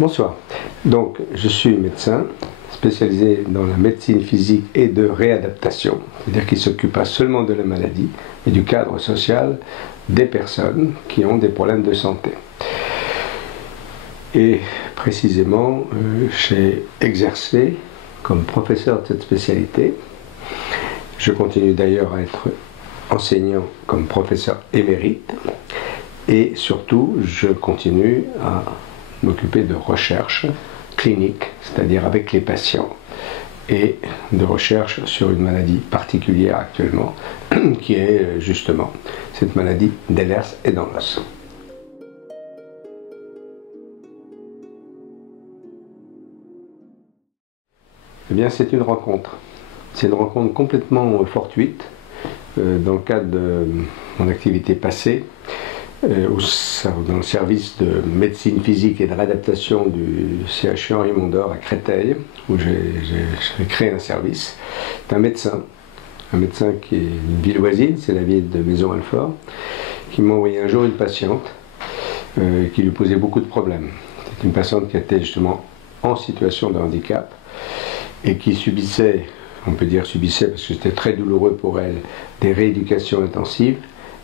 Bonsoir. Donc, je suis médecin spécialisé dans la médecine physique et de réadaptation, c'est-à-dire qui ne s'occupe pas seulement de la maladie, mais du cadre social des personnes qui ont des problèmes de santé. Et précisément, j'ai exercé comme professeur de cette spécialité. Je continue d'ailleurs à être enseignant comme professeur émérite. Et surtout, je continue à m'occuper de recherche clinique, c'est-à-dire avec les patients, et de recherche sur une maladie particulière actuellement, qui est justement cette maladie d'Ehlers et dans l'os. Eh bien, c'est une rencontre. C'est une rencontre complètement fortuite, dans le cadre de mon activité passée, dans le service de médecine physique et de réadaptation du CHU Henri Mondor à Créteil, où j'ai créé un service. C'est un médecin qui est une ville voisine, c'est la ville de Maisons-Alfort, qui m'a envoyé un jour une patiente qui lui posait beaucoup de problèmes. C'est une patiente qui était justement en situation de handicap et qui subissait, on peut dire subissait parce que c'était très douloureux pour elle, des rééducations intensives,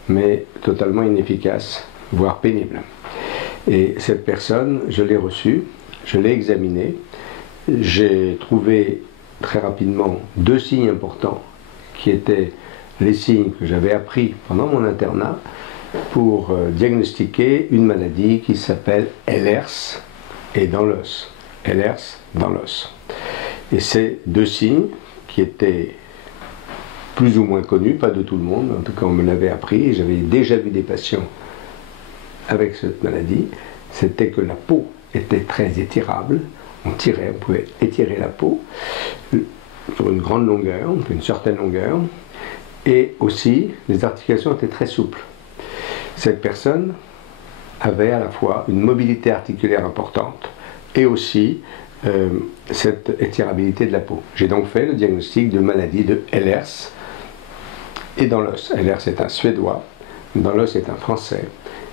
mais totalement inefficace, voire pénible. Et cette personne, je l'ai reçue, je l'ai examinée, j'ai trouvé très rapidement deux signes importants qui étaient les signes que j'avais appris pendant mon internat pour diagnostiquer une maladie qui s'appelle Ehlers et dans l'os. Ehlers dans l'os. Et ces deux signes qui étaient plus ou moins connu, pas de tout le monde, en tout cas on me l'avait appris, j'avais déjà vu des patients avec cette maladie, c'était que la peau était très étirable, on pouvait étirer la peau sur une grande longueur, une certaine longueur, et aussi les articulations étaient très souples. Cette personne avait à la fois une mobilité articulaire importante et aussi cette étirabilité de la peau. J'ai donc fait le diagnostic de maladie de Ehlers et dans l'os. Ehlers est un Suédois, dans l'os est un Français.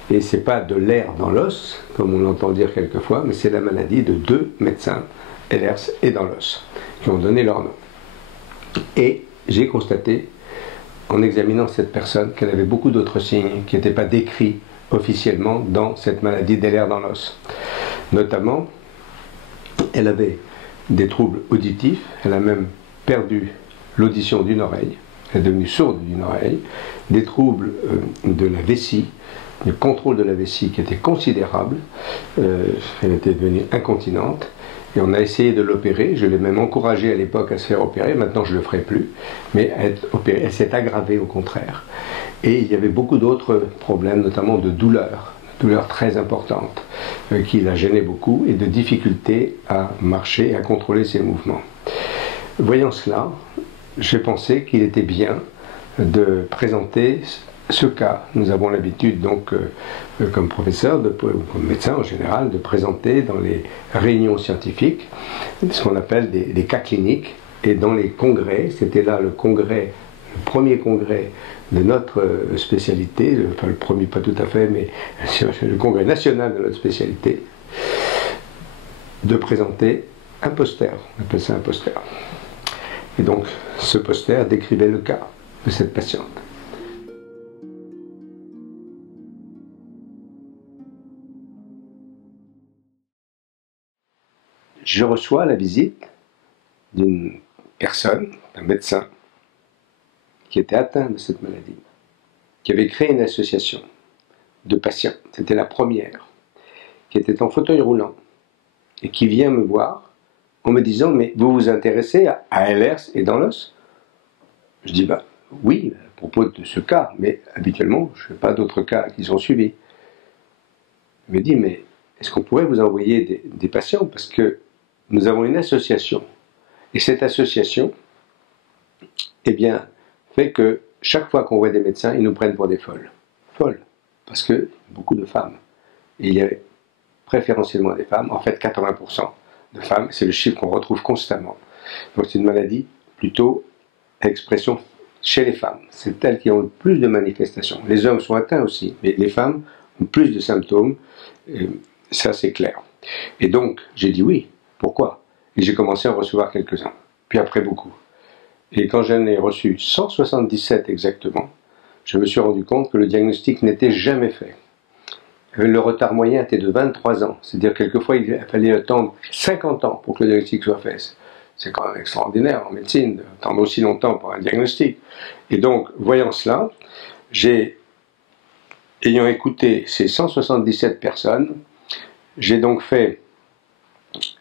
Et ce n'est pas de l'air dans l'os, comme on l'entend dire quelquefois, mais c'est la maladie de deux médecins, Ehlers et dans l'os, qui ont donné leur nom. Et j'ai constaté, en examinant cette personne, qu'elle avait beaucoup d'autres signes qui n'étaient pas décrits officiellement dans cette maladie d'Ehlers dans l'os. Notamment, elle avait des troubles auditifs, elle a même perdu l'audition d'une oreille, elle est devenue sourde d'une oreille, des troubles de la vessie, le contrôle de la vessie qui était considérable, elle était devenue incontinente, et on a essayé de l'opérer, je l'ai même encouragée à l'époque à se faire opérer, maintenant je ne le ferai plus, mais elle s'est aggravée au contraire. Et il y avait beaucoup d'autres problèmes, notamment de douleurs très importantes, qui la gênaient beaucoup, et de difficultés à marcher et à contrôler ses mouvements. Voyant cela, j'ai pensé qu'il était bien de présenter ce cas. Nous avons l'habitude donc, comme professeur, comme médecin en général, de présenter dans les réunions scientifiques ce qu'on appelle des cas cliniques. Et dans les congrès, c'était là le premier congrès de notre spécialité, enfin le premier pas tout à fait, mais le congrès national de notre spécialité, de présenter un poster, on appelle ça un poster. Et donc, ce poster décrivait le cas de cette patiente. Je reçois la visite d'une personne, d'un médecin, qui était atteint de cette maladie, qui avait créé une association de patients, c'était la première, qui était en fauteuil roulant, et qui vient me voir en me disant « Mais vous vous intéressez à Ehlers et dans l'os ?» Je dis « Bah oui, à propos de ce cas, mais habituellement, je n'ai pas d'autres cas qui sont suivis. » Il me dit « Mais est-ce qu'on pourrait vous envoyer des patients? Parce que nous avons une association. Et cette association, eh bien, fait que chaque fois qu'on voit des médecins, ils nous prennent pour des folles. Folles. Parce que beaucoup de femmes. Et il y avait préférentiellement des femmes, en fait 80% de femmes, c'est le chiffre qu'on retrouve constamment. Donc c'est une maladie plutôt à expression chez les femmes. C'est elles qui ont le plus de manifestations. Les hommes sont atteints aussi, mais les femmes ont plus de symptômes, ça c'est clair. Et donc, j'ai dit oui. Pourquoi? Et j'ai commencé à en recevoir quelques-uns. Puis après, beaucoup. Et quand j'en ai reçu 177 exactement, je me suis rendu compte que le diagnostic n'était jamais fait. Le retard moyen était de 23 ans. C'est-à-dire, quelquefois, il fallait attendre 50 ans pour que le diagnostic soit fait. C'est quand même extraordinaire en médecine d'attendre aussi longtemps pour un diagnostic. Et donc, voyant cela, ayant écouté ces 177 personnes, j'ai donc fait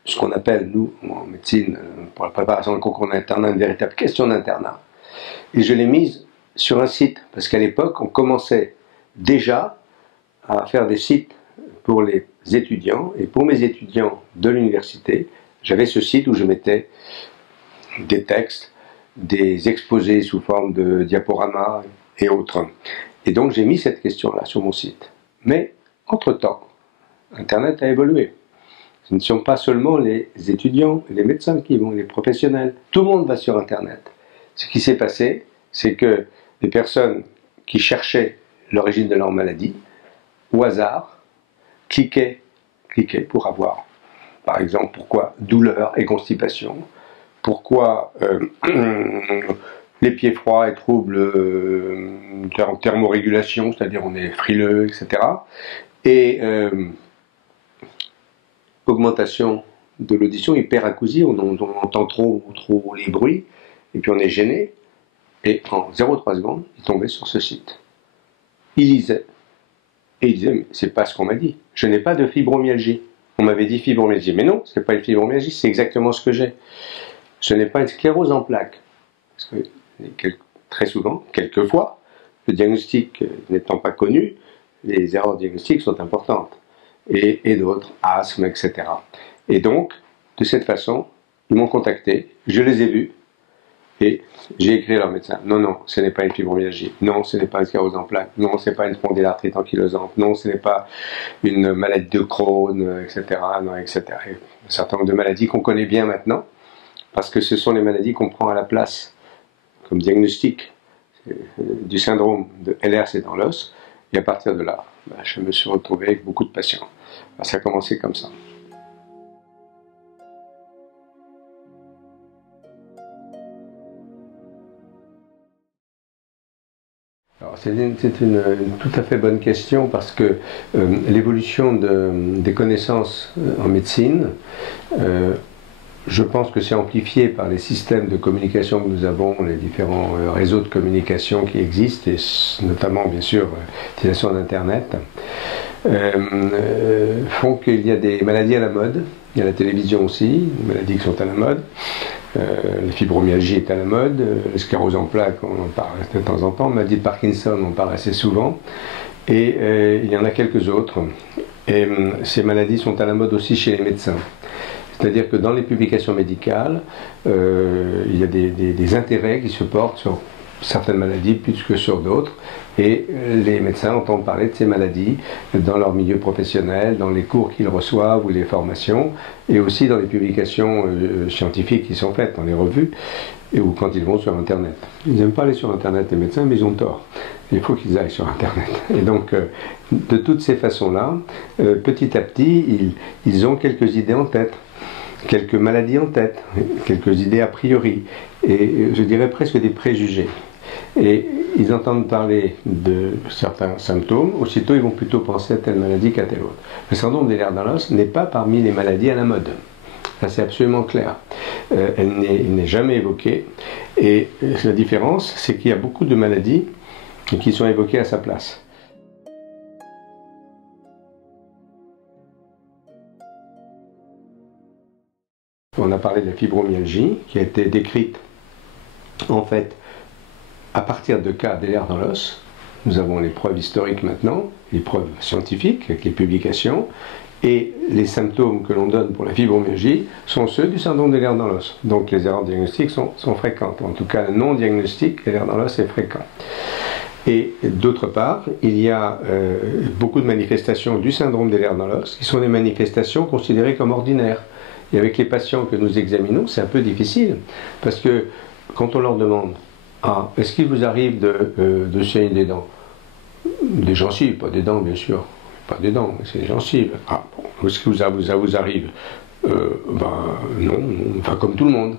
ce qu'on appelle, nous, en médecine, pour la préparation du concours d'internat, une véritable question d'internat. Et je l'ai mise sur un site, parce qu'à l'époque, on commençait déjà à faire des sites pour les étudiants, et pour mes étudiants de l'université, j'avais ce site où je mettais des textes, des exposés sous forme de diaporamas et autres. Et donc j'ai mis cette question-là sur mon site. Mais, entre-temps, Internet a évolué. Ce ne sont pas seulement les étudiants, les médecins qui vont, les professionnels. Tout le monde va sur Internet. Ce qui s'est passé, c'est que les personnes qui cherchaient l'origine de leur maladie, au hasard, cliquaient pour avoir, par exemple, pourquoi douleur et constipation, pourquoi les pieds froids et troubles en thermorégulation, c'est-à-dire on est frileux, etc. Et augmentation de l'audition, hyperacousie, on entend trop les bruits, et puis on est gêné, et en 0,3 secondes, il tombait sur ce site. Il lisait, et il disait, mais c'est pas ce qu'on m'a dit, je n'ai pas de fibromyalgie. On m'avait dit fibromyalgie, mais non, c'est pas une fibromyalgie, c'est exactement ce que j'ai. Ce n'est pas une sclérose en plaques. Parce que très souvent, quelquefois, le diagnostic n'étant pas connu, les erreurs diagnostiques sont importantes. Et d'autres, asthme, etc. Et donc, de cette façon, ils m'ont contacté, je les ai vus, et j'ai écrit à leur médecin, non, non, ce n'est pas une fibromyalgie, non, ce n'est pas une sclérose en plaques, non, ce n'est pas une spondylarthrite ankylosante, non, ce n'est pas une maladie de Crohn, etc., non, etc. Et un certain nombre de maladies qu'on connaît bien maintenant, parce que ce sont les maladies qu'on prend à la place comme diagnostic du syndrome de Ehlers-Danlos, et à partir de là, je me suis retrouvé avec beaucoup de patients. Ça a commencé comme ça. C'est une tout à fait bonne question parce que l'évolution des connaissances en médecine, je pense que c'est amplifié par les systèmes de communication que nous avons, les différents réseaux de communication qui existent, et notamment bien sûr l'utilisation d'Internet, font qu'il y a des maladies à la mode. Il y a la télévision aussi, des maladies qui sont à la mode. La fibromyalgie est à la mode, la sclérose en plaques, on en parle de temps en temps, la maladie de Parkinson, on en parle assez souvent, et il y en a quelques autres. Et ces maladies sont à la mode aussi chez les médecins. C'est-à-dire que dans les publications médicales, il y a des intérêts qui se portent sur certaines maladies plus que sur d'autres, et les médecins entendent parler de ces maladies dans leur milieu professionnel, dans les cours qu'ils reçoivent ou les formations, et aussi dans les publications scientifiques qui sont faites dans les revues, ou quand ils vont sur Internet. Ils n'aiment pas aller sur Internet, les médecins, mais ils ont tort. Il faut qu'ils aillent sur Internet. Et donc, de toutes ces façons-là, petit à petit, ils ont quelques idées en tête, quelques maladies en tête, quelques idées a priori, et je dirais presque des préjugés. Et ils entendent parler de certains symptômes, aussitôt ils vont plutôt penser à telle maladie qu'à telle autre. Le syndrome d'Ehlers-Danlos n'est pas parmi les maladies à la mode. Ça c'est absolument clair. Il n'est jamais évoqué. Et la différence, c'est qu'il y a beaucoup de maladies qui sont évoquées à sa place. On a parlé de la fibromyalgie, qui a été décrite en fait à partir de cas d'Ehlers-Danlos. Nous avons les preuves historiques maintenant, les preuves scientifiques avec les publications, et les symptômes que l'on donne pour la fibromyalgie sont ceux du syndrome d'Ehlers-Danlos. Donc les erreurs diagnostiques sont fréquentes. En tout cas, le non-diagnostic Ehlers-Danlos est fréquent. Et d'autre part, il y a beaucoup de manifestations du syndrome d'Ehlers-Danlos qui sont des manifestations considérées comme ordinaires. Et avec les patients que nous examinons, c'est un peu difficile, parce que quand on leur demande « Ah, est-ce qu'il vous arrive de saigner des dents ?» Des gencives, pas des dents bien sûr. Pas des dents, mais c'est des gencives. Ah, bon, Est-ce que ça vous arrive? Non, enfin comme tout le monde.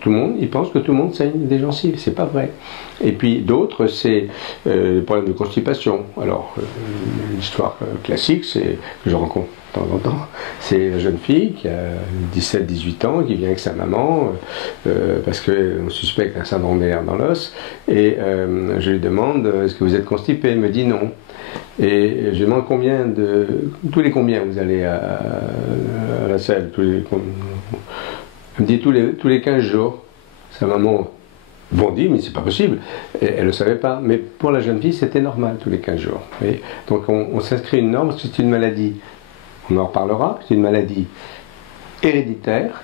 Tout le monde, il pense que tout le monde saigne des gencives, c'est pas vrai. Et puis d'autres, c'est le problème de constipation. Alors, l'histoire classique, c'est que je rencontre de temps en temps, c'est la jeune fille qui a 17-18 ans, qui vient avec sa maman, parce qu'on suspecte un syndrome des nerfs dans l'os, et je lui demande, est-ce que vous êtes constipé? Elle me dit non. Et je lui demande tous les combien vous allez à la salle, elle me dit tous les 15 jours. Sa maman bondit, mais c'est pas possible. Elle ne le savait pas. Mais pour la jeune fille, c'était normal, tous les 15 jours. Et donc on s'inscrit une norme, c'est une maladie, on en reparlera, c'est une maladie héréditaire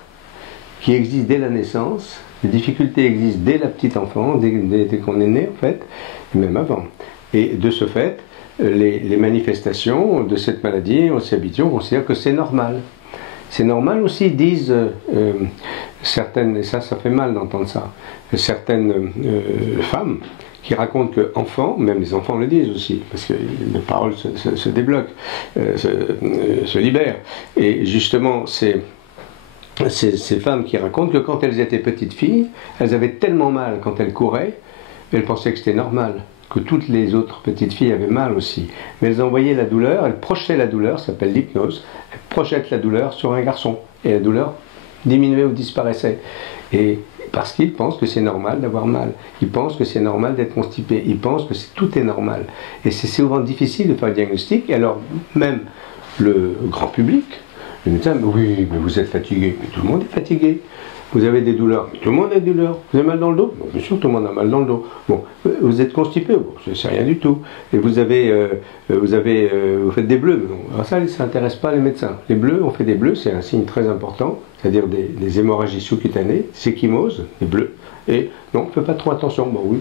qui existe dès la naissance. Les difficultés existent dès la petite enfance, dès qu'on est né en fait, et même avant. Et de ce fait, les manifestations de cette maladie, on s'y habitue, on considère que c'est normal. C'est normal aussi, disent certaines, et ça fait mal d'entendre ça, certaines femmes qui racontent qu'enfants, même les enfants le disent aussi, parce que les paroles se débloquent, se libèrent. Et justement, ces femmes qui racontent que quand elles étaient petites filles, elles avaient tellement mal quand elles couraient, elles pensaient que c'était normal, que toutes les autres petites filles avaient mal aussi. Mais elles envoyaient la douleur, elles projetaient la douleur, ça s'appelle l'hypnose, elles projettent la douleur sur un garçon, et la douleur diminuait ou disparaissait. Et parce qu'ils pensent que c'est normal d'avoir mal, ils pensent que c'est normal d'être constipé, ils pensent que tout est normal. Et c'est souvent difficile de faire le diagnostic, et alors même le grand public, le médecin, oui, mais vous êtes fatigué, mais tout le monde est fatigué. Vous avez des douleurs, tout le monde a des douleurs. Vous avez mal dans le dos? Bon, bien sûr, tout le monde a mal dans le dos. Bon, vous êtes constipé? Bon, c'est rien du tout. Et vous faites des bleus. Bon, alors ça n'intéresse pas les médecins. Les bleus, on fait des bleus, c'est un signe très important, c'est-à-dire des hémorragies sous-cutanées, c'est chymose, les bleus. Et non, on ne fait pas trop attention. Bon, oui,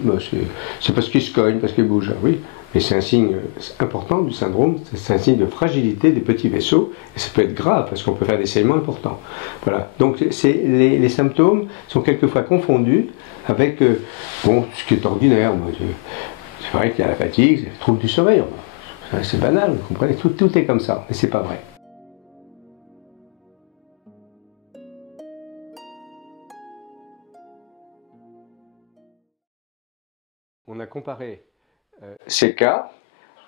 c'est parce qu'ils se cognent, parce qu'ils bougent. Ah, oui, mais c'est un signe important du syndrome, c'est un signe de fragilité des petits vaisseaux, et ça peut être grave, parce qu'on peut faire des saignements importants. Voilà, donc les symptômes sont quelquefois confondus avec ce qui est ordinaire. C'est vrai qu'il y a la fatigue, c'est le trouble du sommeil. C'est banal, vous comprenez, tout est comme ça, mais c'est pas vrai. On a comparé ces cas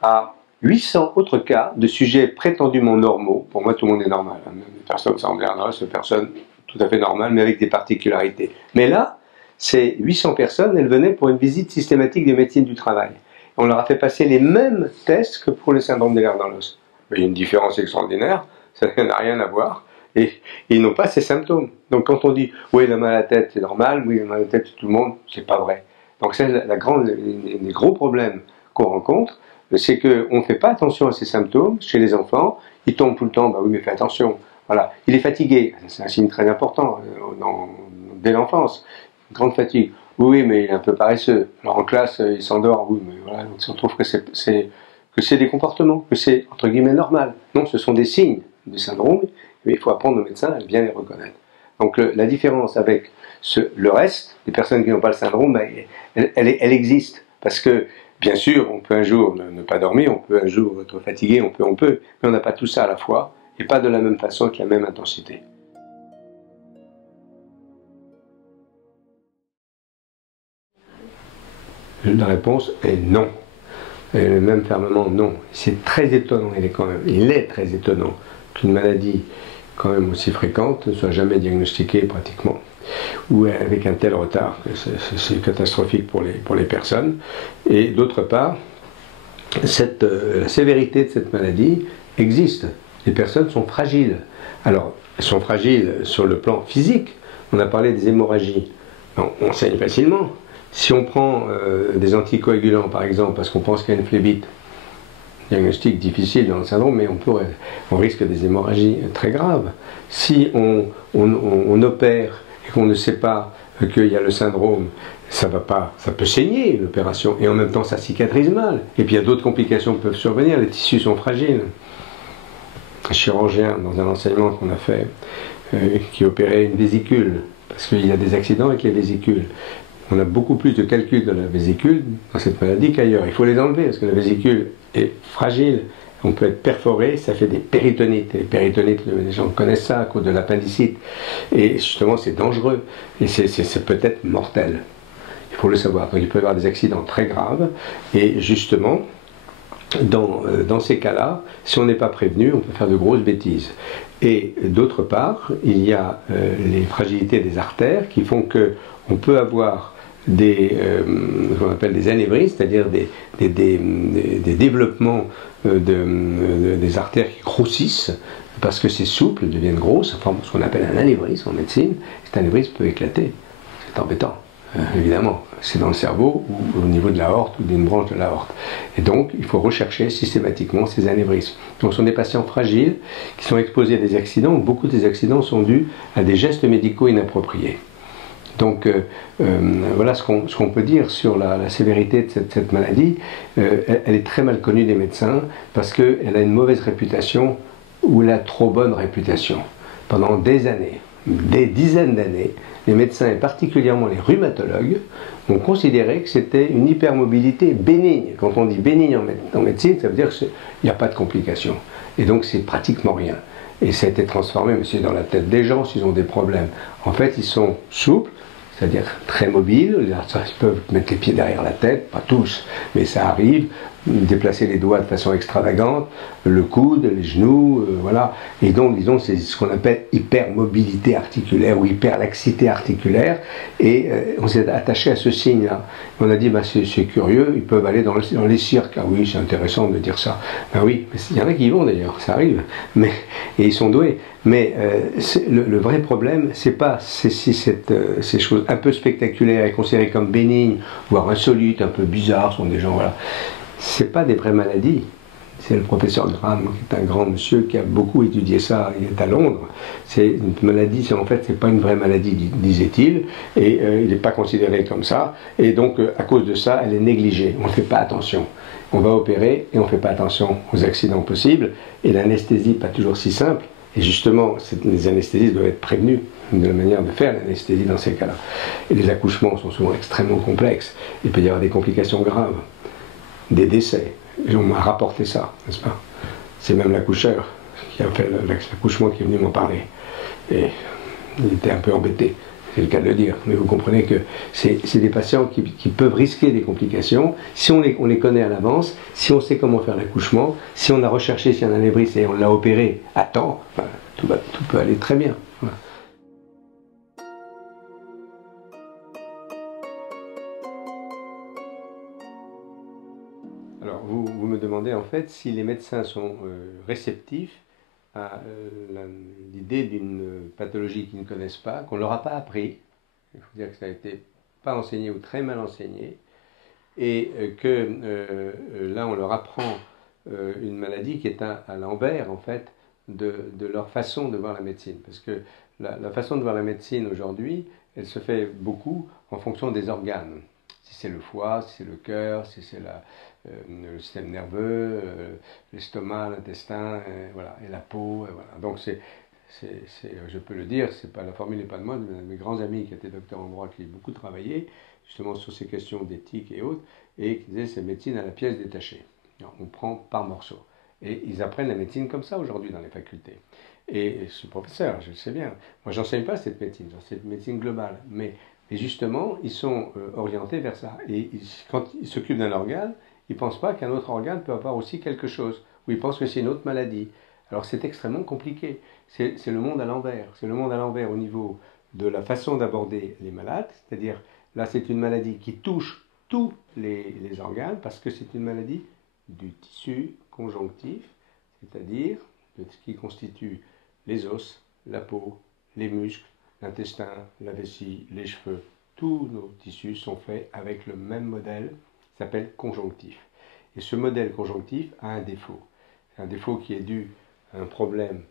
à 800 autres cas de sujets prétendument normaux. Pour moi, tout le monde est normal. Même les personnes sans diagnostic, c'est personnes tout à fait normales, mais avec des particularités. Mais là, ces 800 personnes, elles venaient pour une visite systématique de médecine du travail. On leur a fait passer les mêmes tests que pour le syndrome des nerfs dans l'os. Il y a une différence extraordinaire, ça n'a rien à voir. Et ils n'ont pas ces symptômes. Donc quand on dit « oui, la mal à la tête, c'est normal, oui, la mal à la tête, c'est tout le monde », c'est pas vrai. Donc c'est les gros problèmes qu'on rencontre, c'est qu'on ne fait pas attention à ces symptômes chez les enfants. Ils tombent tout le temps, bah oui, mais fais attention. Voilà. Il est fatigué, c'est un signe très important dès l'enfance. Une grande fatigue. Oui, mais il est un peu paresseux. Alors en classe, il s'endort. Oui, mais voilà. Donc on trouve que c'est des comportements, que c'est entre guillemets normal. Non, ce sont des signes du syndrome, mais il faut apprendre aux médecins à bien les reconnaître. Donc la différence avec le reste, les personnes qui n'ont pas le syndrome, elle existe. Parce que, bien sûr, on peut un jour ne pas dormir, on peut un jour être fatigué, on peut, mais on n'a pas tout ça à la fois, et pas de la même façon, avec la même intensité. La réponse est non. Et même fermement non. C'est très étonnant, il est très étonnant qu'une maladie quand même aussi fréquente ne soit jamais diagnostiquée pratiquement, ou avec un tel retard, c'est catastrophique pour les personnes. Et d'autre part, la sévérité de cette maladie existe. Les personnes sont fragiles. Alors, elles sont fragiles sur le plan physique. On a parlé des hémorragies. On saigne facilement. Si on prend des anticoagulants, par exemple, parce qu'on pense qu'il y a une phlébite, diagnostic difficile dans le syndrome, mais on risque des hémorragies très graves. Si on opère et qu'on ne sait pas qu'il y a le syndrome, ça peut saigner l'opération, et en même temps ça cicatrise mal. Et puis il y a d'autres complications qui peuvent survenir, les tissus sont fragiles. Un chirurgien, dans un enseignement qu'on a fait, qui opérait une vésicule, parce qu'il y a des accidents avec les vésicules. On a beaucoup plus de calculs de la vésicule dans cette maladie qu'ailleurs. Il faut les enlever parce que la vésicule est fragile On peut être perforé, ça fait des péritonites. Les péritonites, les gens connaissent ça à cause de l'appendicite. Et justement, c'est dangereux. Et c'est peut-être mortel. Il faut le savoir. Donc il peut y avoir des accidents très graves. Et justement, dans ces cas-là, si on n'est pas prévenu, on peut faire de grosses bêtises. Et d'autre part, il y a les fragilités des artères qui font qu'on peut avoir ce qu'on appelle des anévrismes, c'est-à-dire des développements des artères qui grossissent parce que c'est souple, deviennent grosses, enfin ce qu'on appelle un anévrisme en médecine. Cet anévrisme peut éclater, c'est embêtant. Évidemment, c'est dans le cerveau ou au niveau de l'aorte ou d'une branche de l'aorte. Et donc, il faut rechercher systématiquement ces anévrismes. Donc, ce sont des patients fragiles qui sont exposés à des accidents. Beaucoup des accidents sont dus à des gestes médicaux inappropriés. Donc, voilà ce qu'on peut dire sur la sévérité de cette maladie. Elle est très mal connue des médecins parce qu'elle a une mauvaise réputation ou la trop bonne réputation. Pendant des années, des dizaines d'années, les médecins et particulièrement les rhumatologues ont considéré que c'était une hypermobilité bénigne. Quand on dit bénigne en médecine, ça veut dire qu'il n'y a pas de complications. Et donc c'est pratiquement rien. Et ça a été transformé, mais c'est dans la tête des gens s'ils ont des problèmes. En fait, ils sont souples, c'est-à-dire très mobiles, ils peuvent mettre les pieds derrière la tête, pas tous, mais ça arrive, déplacer les doigts de façon extravagante, le coude, les genoux, voilà. Et donc, disons, c'est ce qu'on appelle hypermobilité articulaire ou hyperlaxité articulaire. Et on s'est attaché à ce signe-là. On a dit, bah, c'est curieux, ils peuvent aller dans les cirques. Ah oui, c'est intéressant de dire ça. Ben oui, il y en a qui y vont d'ailleurs, ça arrive. Et ils sont doués. Mais le vrai problème, c'est pas ces choses un peu spectaculaires et considérées comme bénignes, voire insolites, un peu bizarres, sont des gens, voilà. C'est pas des vraies maladies. C'est le professeur Graham, qui est un grand monsieur qui a beaucoup étudié ça, il est à Londres. C'est une maladie, en fait, c'est pas une vraie maladie, disait-il, et il n'est pas considéré comme ça. Et donc, à cause de ça, elle est négligée. On ne fait pas attention. On va opérer et on ne fait pas attention aux accidents possibles. Et l'anesthésie, pas toujours si simple. Et justement, les anesthésistes doivent être prévenus de la manière de faire l'anesthésie dans ces cas-là. Et les accouchements sont souvent extrêmement complexes. Il peut y avoir des complications graves, des décès. Et on m'a rapporté ça, n'est-ce pas? C'est même l'accoucheur qui a fait l'accouchement qui est venu m'en parler. Et il était un peu embêté, c'est le cas de le dire. Mais vous comprenez que c'est des patients qui peuvent risquer des complications. Si on les connaît à l'avance, si on sait comment faire l'accouchement, si on a recherché s'il y a un anévrisme et on l'a opéré à temps, voilà, tout peut aller très bien. Voilà. Alors, vous me demandez en fait si les médecins sont réceptifs à l'idée d'une pathologie qu'ils ne connaissent pas, qu'on ne leur a pas appris. Il faut dire que ça a été pas enseigné ou très mal enseigné, et là on leur apprend une maladie qui est à l'envers en fait de leur façon de voir la médecine. Parce que la façon de voir la médecine aujourd'hui, elle se fait beaucoup en fonction des organes. Si c'est le foie, si c'est le cœur, si c'est le système nerveux, l'estomac, l'intestin, voilà, et la peau, et voilà. Donc je peux le dire, la formule n'est pas de moi, de mes grands amis qui étaient docteurs en droit, qui ont beaucoup travaillé justement sur ces questions d'éthique et autres, et qui disaient c'est médecine à la pièce détachée. Alors, on prend par morceaux. Et ils apprennent la médecine comme ça aujourd'hui dans les facultés. Et je suis professeur, je le sais bien. Moi, j'enseigne pas cette médecine, j'enseigne une médecine globale. Mais justement, ils sont orientés vers ça. Et quand ils s'occupent d'un organe, ils ne pensent pas qu'un autre organe peut avoir aussi quelque chose. Ou ils pensent que c'est une autre maladie. Alors c'est extrêmement compliqué. C'est le monde à l'envers. C'est le monde à l'envers au niveau de la façon d'aborder les malades. C'est-à-dire, là, c'est une maladie qui touche tous les organes parce que c'est une maladie du tissu conjonctif, c'est-à-dire de ce qui constitue les os, la peau, les muscles, l'intestin, la vessie, les cheveux. Tous nos tissus sont faits avec le même modèle, qui s'appelle conjonctif. Et ce modèle conjonctif a un défaut. C'est un défaut qui est dû à un problème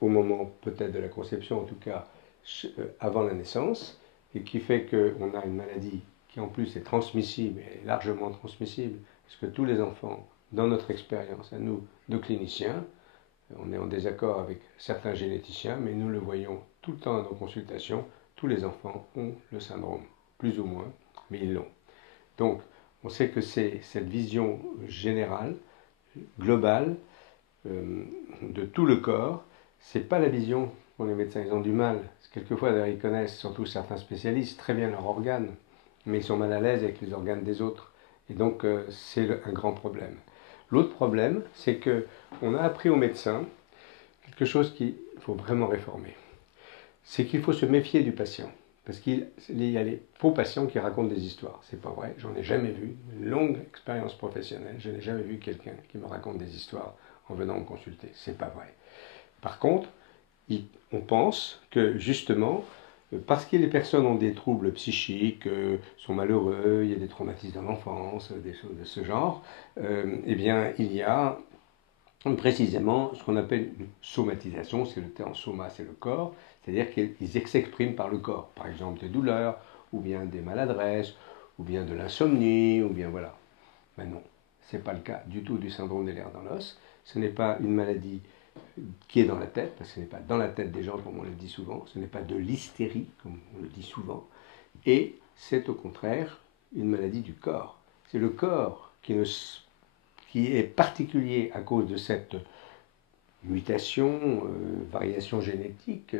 au moment peut-être de la conception, en tout cas avant la naissance, et qui fait qu'on a une maladie qui en plus est transmissible, et largement transmissible, parce que tous les enfants, dans notre expérience à nous, de cliniciens, on est en désaccord avec certains généticiens, mais nous le voyons tout le temps dans nos consultations, tous les enfants ont le syndrome, plus ou moins, mais ils l'ont. Donc, on sait que c'est cette vision générale, globale de tout le corps. C'est pas la vision pour les médecins, ils ont du mal. Quelquefois, d'ailleurs, ils connaissent, surtout certains spécialistes, très bien leurs organes, mais ils sont mal à l'aise avec les organes des autres. Et donc, c'est un grand problème. L'autre problème, c'est qu'on a appris aux médecins quelque chose qu'il faut vraiment réformer. C'est qu'il faut se méfier du patient. Parce qu'il y a les faux patients qui racontent des histoires. C'est pas vrai, j'en ai jamais vu. Une longue expérience professionnelle, je n'ai jamais vu quelqu'un qui me raconte des histoires en venant me consulter. C'est pas vrai. Par contre, on pense que justement, parce que les personnes ont des troubles psychiques, sont malheureux, il y a des traumatismes dans l'enfance, des choses de ce genre, eh bien, il y a précisément ce qu'on appelle une somatisation, c'est le terme soma, c'est le corps, c'est-à-dire qu'ils s'expriment par le corps, par exemple des douleurs, ou bien des maladresses, ou bien de l'insomnie, ou bien voilà. Mais non, ce n'est pas le cas du tout du syndrome des lèvres dans l'os, ce n'est pas une maladie qui est dans la tête, parce que ce n'est pas dans la tête des gens comme on le dit souvent, ce n'est pas de l'hystérie comme on le dit souvent, et c'est au contraire une maladie du corps. C'est le corps qui est particulier à cause de cette mutation, variation génétique,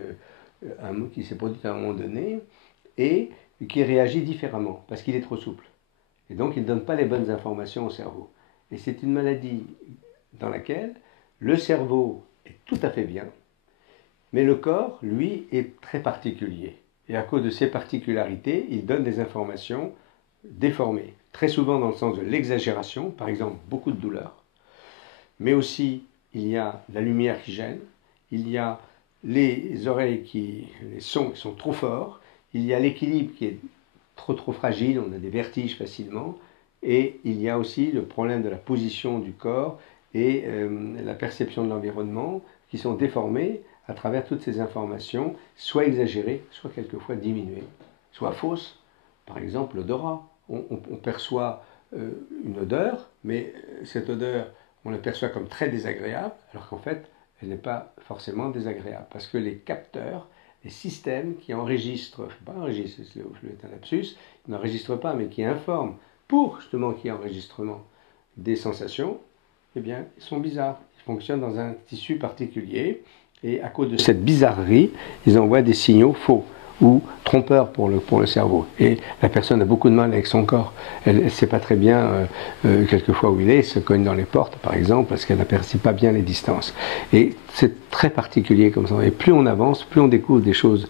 un mot qui s'est produit à un moment donné, et qui réagit différemment, parce qu'il est trop souple. Et donc il ne donne pas les bonnes informations au cerveau. Et c'est une maladie dans laquelle le cerveau est tout à fait bien, mais le corps, lui, est très particulier. Et à cause de ces particularités, il donne des informations déformées, très souvent dans le sens de l'exagération, par exemple beaucoup de douleur, mais aussi il y a la lumière qui gêne, il y a les oreilles les sons qui sont trop forts, il y a l'équilibre qui est trop fragile, on a des vertiges facilement, et il y a aussi le problème de la position du corps et la perception de l'environnement qui sont déformées à travers toutes ces informations, soit exagérées, soit quelquefois diminuées, soit fausses. Par exemple, l'odorat. On perçoit une odeur, mais cette odeur, on la perçoit comme très désagréable, alors qu'en fait, elle n'est pas forcément désagréable, parce que les capteurs, les systèmes qui enregistrent, pas enregistrent, c'est un lapsus, ils n'enregistrent pas, mais qui informent, pour justement qu'il y ait enregistrement des sensations, eh bien, ils sont bizarres. Ils fonctionnent dans un tissu particulier, et à cause de cette bizarrerie, ils envoient des signaux faux ou trompeurs pour le cerveau. Et la personne a beaucoup de mal avec son corps. Elle ne sait pas très bien quelquefois où il est, se cogne dans les portes par exemple, parce qu'elle n'aperçoit pas bien les distances. Et c'est très particulier comme ça. Et plus on avance, plus on découvre des choses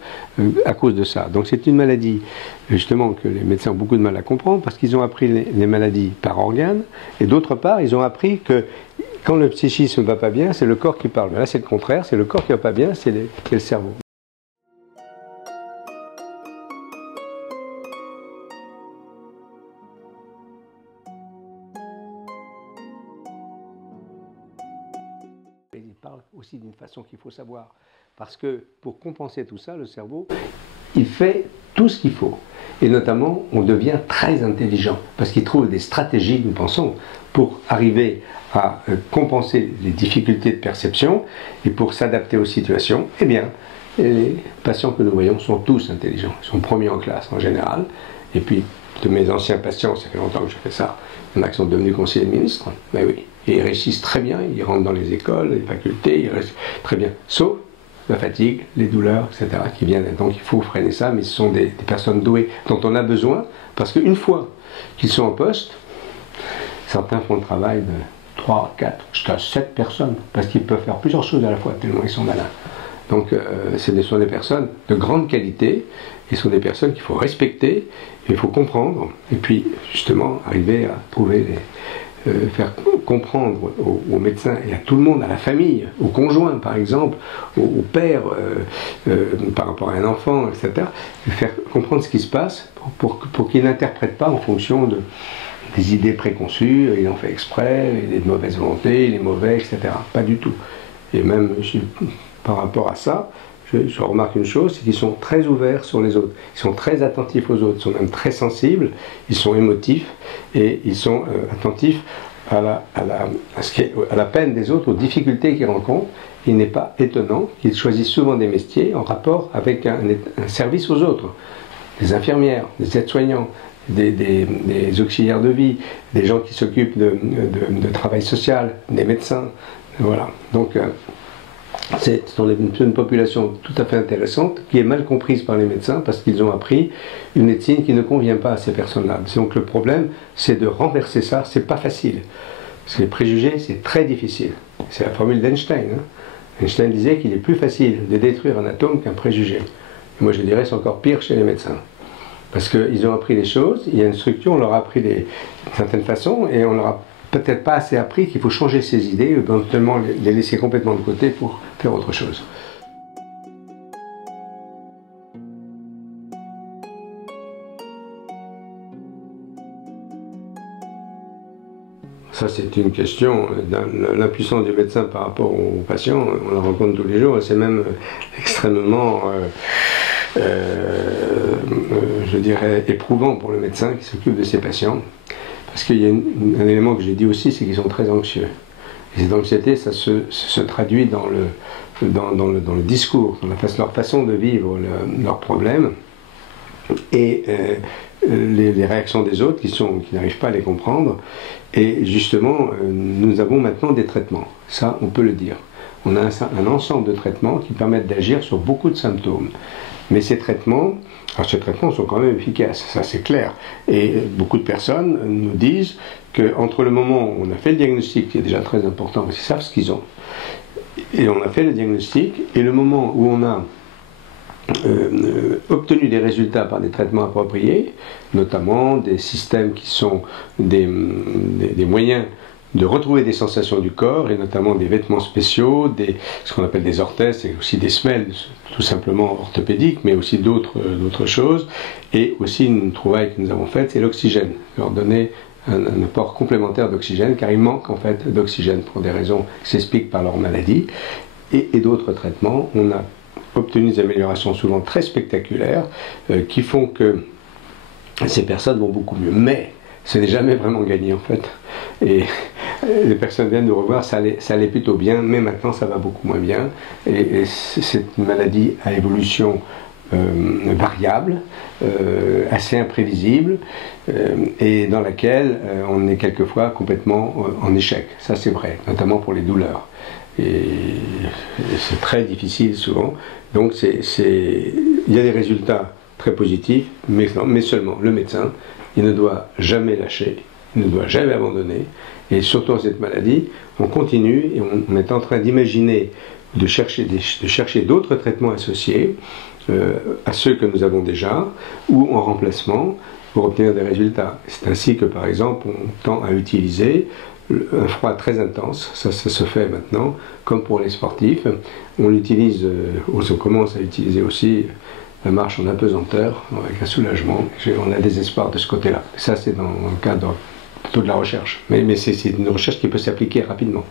à cause de ça. Donc c'est une maladie justement que les médecins ont beaucoup de mal à comprendre, parce qu'ils ont appris les maladies par organes, et d'autre part, ils ont appris que quand le psychisme ne va pas bien, c'est le corps qui parle. Mais là c'est le contraire, c'est le corps qui ne va pas bien, c'est le cerveau. Il parle aussi d'une façon qu'il faut savoir, parce que pour compenser tout ça, le cerveau, il fait tout ce qu'il faut. Et notamment, on devient très intelligent, parce qu'il trouve des stratégies, nous pensons, pour arriver à compenser les difficultés de perception et pour s'adapter aux situations. Eh bien, les patients que nous voyons sont tous intelligents, ils sont premiers en classe en général. Et puis, de mes anciens patients, ça fait longtemps que je fais ça, il y en a qui sont devenus conseillers de ministre, mais oui, et ils réussissent très bien, ils rentrent dans les écoles, les facultés, ils réussissent très bien, sauf la fatigue, les douleurs, etc., qui viennent. Donc il faut freiner ça, mais ce sont des personnes douées dont on a besoin, parce qu'une fois qu'ils sont en poste, certains font le travail de 3, 4, jusqu'à 7 personnes, parce qu'ils peuvent faire plusieurs choses à la fois, tellement ils sont malins. Donc ce sont des personnes de grande qualité, et ce sont des personnes qu'il faut respecter, il faut comprendre, et puis justement arriver à trouver faire comprendre aux médecins et à tout le monde, à la famille, aux conjoints par exemple, au père par rapport à un enfant, etc., faire comprendre ce qui se passe pour qu'ils n'interprètent pas en fonction des idées préconçues, ils ont fait exprès, il est de mauvaise volonté, il est mauvais, etc. Pas du tout. Et même par rapport à ça, je remarque une chose, c'est qu'ils sont très ouverts sur les autres. Ils sont très attentifs aux autres, ils sont même très sensibles, ils sont émotifs et ils sont attentifs à la peine des autres, aux difficultés qu'ils rencontrent. Il n'est pas étonnant qu'ils choisissent souvent des métiers en rapport avec un service aux autres. Des infirmières, des aides-soignants, des auxiliaires de vie, des gens qui s'occupent de travail social, des médecins. Voilà. Donc, c'est une population tout à fait intéressante qui est mal comprise par les médecins parce qu'ils ont appris une médecine qui ne convient pas à ces personnes-là. Donc le problème, c'est de renverser ça, c'est pas facile. Parce que les préjugés, c'est très difficile. C'est la formule d'Einstein. Hein. Einstein disait qu'il est plus facile de détruire un atome qu'un préjugé. Et moi je dirais c'est encore pire chez les médecins. Parce qu'ils ont appris les choses, il y a une structure, on leur a appris d'une certaine façon, et on leur a peut-être pas assez appris qu'il faut changer ses idées, ou éventuellement les laisser complètement de côté pour faire autre chose. Ça, c'est une question, l'impuissance du médecin par rapport aux patients, on la rencontre tous les jours, et c'est même extrêmement, je dirais, éprouvant pour le médecin qui s'occupe de ses patients. Parce qu'il y a un élément que j'ai dit aussi, c'est qu'ils sont très anxieux. Et cette anxiété, ça se traduit dans le discours, dans leur façon de vivre leurs problèmes. Et les réactions des autres qui n'arrivent pas à les comprendre. Et justement, nous avons maintenant des traitements. Ça, on peut le dire. On a un ensemble de traitements qui permettent d'agir sur beaucoup de symptômes. Mais ces traitements sont quand même efficaces, ça c'est clair. Et beaucoup de personnes nous disent qu'entre le moment où on a fait le diagnostic, qui est déjà très important, parce qu'ils savent ce qu'ils ont, et on a fait le diagnostic, et le moment où on a obtenu des résultats par des traitements appropriés, notamment des systèmes qui sont des moyens de retrouver des sensations du corps, et notamment des vêtements spéciaux, ce qu'on appelle des orthèses, et aussi des semelles, tout simplement orthopédiques, mais aussi d'autres choses. Et aussi une trouvaille que nous avons faite, c'est l'oxygène, leur donner un apport complémentaire d'oxygène, car ils manquent en fait d'oxygène pour des raisons qui s'expliquent par leur maladie, et d'autres traitements. On a obtenu des améliorations souvent très spectaculaires qui font que ces personnes vont beaucoup mieux. Mais ce n'est jamais vraiment gagné en fait. Et les personnes viennent nous revoir, ça allait plutôt bien, mais maintenant ça va beaucoup moins bien. Et c'est une maladie à évolution variable, assez imprévisible, et dans laquelle on est quelquefois complètement en échec. Ça c'est vrai, notamment pour les douleurs. Et c'est très difficile souvent. Donc il y a des résultats très positifs, mais seulement le médecin, il ne doit jamais lâcher, il ne doit jamais abandonner. Et surtout dans cette maladie, on continue et on est en train d'imaginer de chercher d'autres traitements associés à ceux que nous avons déjà, ou en remplacement, pour obtenir des résultats. C'est ainsi que, par exemple, on tend à utiliser un froid très intense, ça se fait maintenant, comme pour les sportifs. On l'utilise, on commence à utiliser aussi la marche en apesanteur, avec un soulagement. On a des espoirs de ce côté-là. Ça, c'est dans le cadre plutôt de la recherche. Mais c'est une recherche qui peut s'appliquer rapidement.